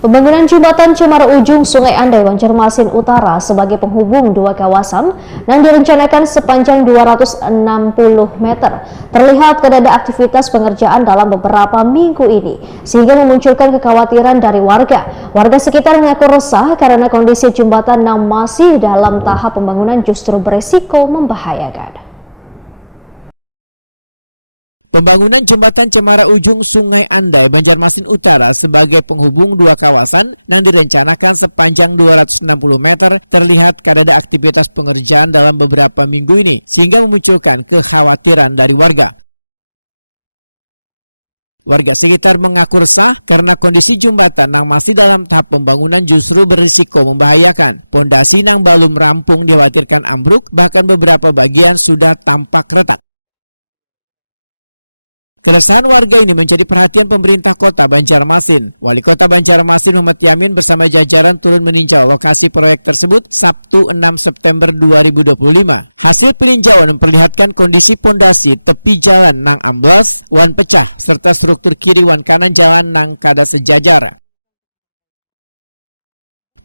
Pembangunan jembatan Cemara Ujung Sungai Andai Banjarmasin Utara sebagai penghubung dua kawasan yang direncanakan sepanjang 260 meter terlihat ada aktivitas pengerjaan dalam beberapa minggu ini sehingga memunculkan kekhawatiran dari warga. Warga sekitar mengaku resah karena kondisi jembatan yang masih dalam tahap pembangunan justru beresiko membahayakan. Pembangunan jembatan Cemara Ujung Sungai Andai Banjarmasin Utara sebagai penghubung dua kawasan yang direncanakan sepanjang 260 meter terlihat kadada aktivitas pengerjaan dalam beberapa minggu ini sehingga memunculkan kekhawatiran dari warga. Warga sekitar mengaku resah karena kondisi jembatan yang masih dalam tahap pembangunan justru berisiko membahayakan. Pondasi yang belum rampung dikhawatirkan ambruk, bahkan beberapa bagian sudah tampak retak. Keresahan warga ini menjadi perhatian pemerintah kota Banjarmasin. Wali kota Banjarmasin Muhammad Yamin bersama jajaran turun meninjau lokasi proyek tersebut Sabtu 6 September 2025. Hasil peninjauan memperlihatkan kondisi pondasi tepi jalan nang amblas, wan pecah, serta struktur kiri wan kanan jalan nang kada sejajar.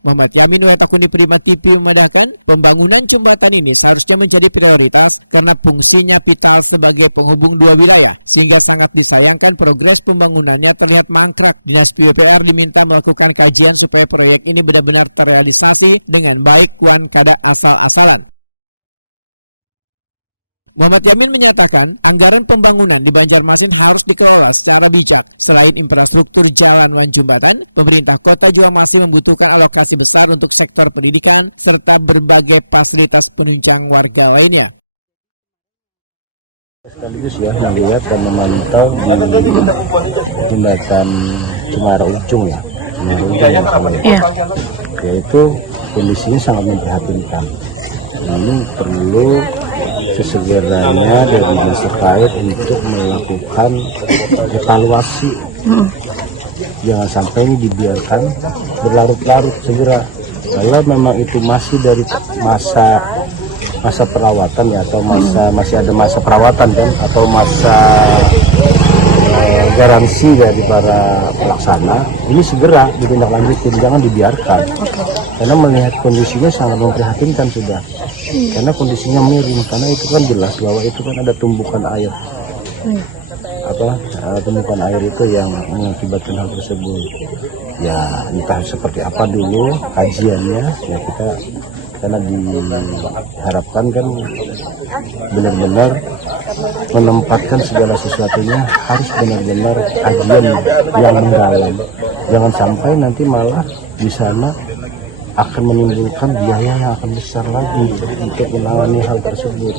Muhammad Yamin Wetakuni Prima TV memandangkan pembangunan jembatan ini seharusnya menjadi prioritas karena fungsinya vital sebagai penghubung dua wilayah sehingga sangat disayangkan progres pembangunannya terlihat mangkrak. Dinas PUPR diminta melakukan kajian supaya proyek ini benar-benar terrealisasi dengan baik wan kada asal-asalan. Muhammad Yamin menyatakan anggaran pembangunan di Banjarmasin harus dikelola secara bijak. Selain infrastruktur jalan wan jembatan, pemerintah kota juga masih membutuhkan alokasi besar untuk sektor pendidikan serta berbagai fasilitas penunjang warga lainnya. Sekaligus ya melihat dan memantau di jembatan Cemara Ujung yaitu kondisinya sangat memprihatinkan. Ini perlu sesegera dari dinas terkait untuk melakukan evaluasi. Jangan sampai ini dibiarkan berlarut-larut, segera. Kalau memang itu masih dari masa perawatan ya, atau masih ada masa perawatan kan, atau masa garansi dari para pelaksana, ini segera ditindaklanjuti, jangan dibiarkan. Karena melihat kondisinya sangat memprihatinkan sudah. Karena kondisinya miring, karena itu kan jelas bahwa itu kan ada tumbukan air. Tumbukan air itu yang mengakibatkan hal tersebut. Ya entah seperti apa dulu kajiannya, ya kita karena diharapkan kan benar-benar menempatkan segala sesuatunya harus benar-benar kajian yang mendalam. Jangan sampai nanti malah di sana akan menimbulkan biaya yang akan besar lagi untuk menangani hal tersebut.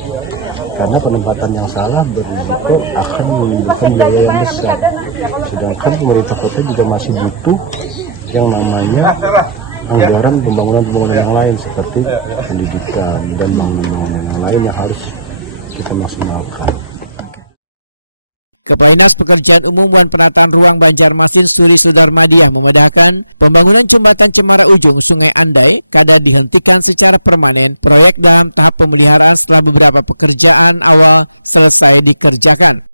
Karena penempatan yang salah berisiko akan menimbulkan biaya yang besar. Sedangkan pemerintah kota juga masih butuh yang namanya anggaran pembangunan yang lain seperti pendidikan dan bangunan yang lain yang harus kita maksimalkan. Kepala Dinas Pekerjaan Umum dan Penataan Ruang Banjarmasin Suri Sudarmadiah memandangkan pembangunan jembatan Cemara Ujung Sungai Andai kada dihentikan secara permanen. Proyek dalam tahap pemeliharaan setelah beberapa pekerjaan awal selesai dikerjakan.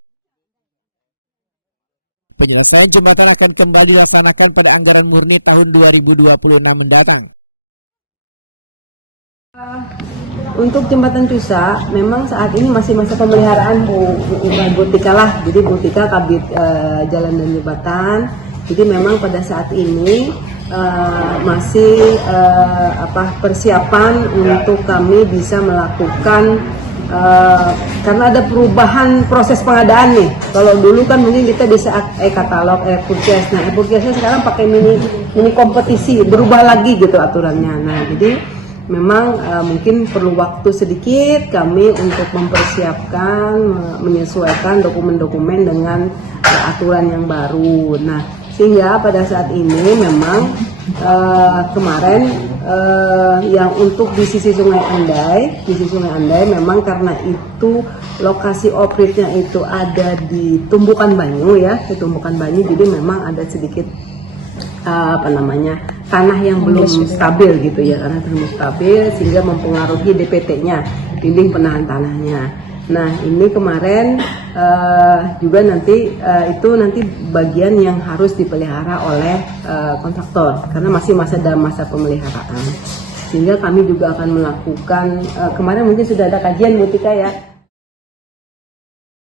Penyelesaian jembatan akan kembali dilaksanakan pada anggaran murni tahun 2026 mendatang. Untuk jembatan Cusa, memang saat ini masih masa pemeliharaan Bu Tika lah. Jadi Bu Tika Kabid Jalan dan Jembatan. Jadi memang pada saat ini masih persiapan untuk kami bisa melakukan karena ada perubahan proses pengadaan nih. Kalau dulu kan mungkin kita bisa e-katalog, e-purchase. Nah, e-purchase sekarang pakai mini kompetisi, berubah lagi gitu aturannya. Nah, jadi memang mungkin perlu waktu sedikit kami untuk mempersiapkan, menyesuaikan dokumen-dokumen dengan aturan yang baru. Nah, sehingga pada saat ini memang kemarin yang untuk di sisi Sungai Andai memang karena itu lokasi opritnya itu ada di Tumbukan Banyu ya, di Tumbukan Banyu, jadi memang ada sedikit tanah yang belum stabil gitu ya, tanah belum stabil sehingga mempengaruhi DPT-nya, dinding penahan tanahnya. Nah ini kemarin juga nanti itu nanti bagian yang harus dipelihara oleh kontraktor karena masih dalam masa pemeliharaan. Sehingga kami juga akan melakukan kemarin mungkin sudah ada kajian Bu Tika ya.